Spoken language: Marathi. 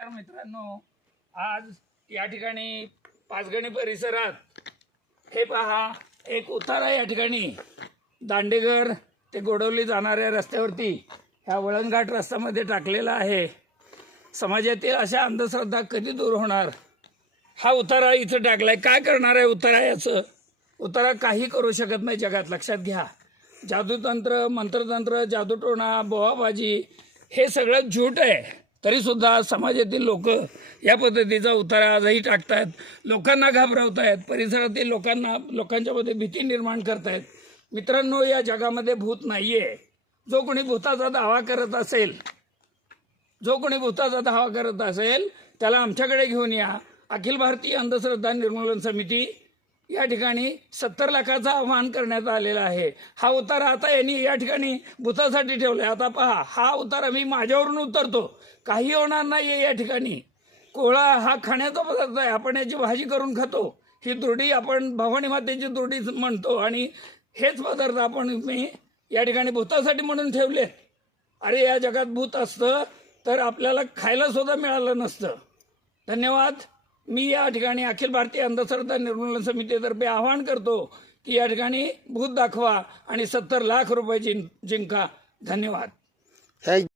नमस्कार मित्रांनो. आज या ठिकाणी पाचगणी परिसरात हे पहा एक उतारा या ठिकाणी. दांडेघर ते गोडवली जाणाऱ्या रस्त्यावरती ह्या वळणघाट रस्त्यामध्ये टाकलेला आहे. समाजातील अशा अंधश्रद्धा कधी दूर होणार? हा उतारा इथं टाकलाय. काय करणार आहे उतारा याचं? उतारा काही करू शकत नाही जगात. लक्षात घ्या. जादूतंत्र मंत्रतंत्र जादूटोणा बोवाबाजी हे सगळं झूट आहे. तरीसुद्धा समाजातील लोक या पद्धतीचा उतारा आजही टाकतायत. लोकांना घाबरवतायत. परिसरातील लोकांना लोकांच्यामध्ये भीती निर्माण करतायत. मित्रांनो या जगामध्ये भूत नाही आहे जो कोणी भूताचा दावा करत असेल जो कोणी भूताचा दावा करत असेल त्याला आमच्याकडे घेऊन या. अखिल भारतीय अंधश्रद्धा निर्मूलन समिती या ठिकाणी सत्तर लाखाचं आवाहन करण्यात आलेलं आहे. हा उतारा आता यांनी या ठिकाणी भूतासाठी ठेवलाय. आता पहा हा उतारा मी माझ्यावरून उतरतो. काही होणार नाही या ठिकाणी. कोळा हा खाण्याचा पदार्थ आहे. आपण याची भाजी करून खातो. ही दुर्डी आपण भवानी मातेची दुर्डी म्हणतो आणि हेच पदार्थ आपण मी या ठिकाणी भूतासाठी म्हणून ठेवले. अरे या जगात भूत असतं तर आपल्याला खायला सुद्धा मिळालं नसतं. धन्यवाद. मी या ठिकाणी अखिल भारतीय अंधश्रद्धा निर्मूलन समितीतर्फे आवाहन करतो की या ठिकाणी भूत दाखवा आणि सत्तर लाख रुपये जिं जिंका. धन्यवाद.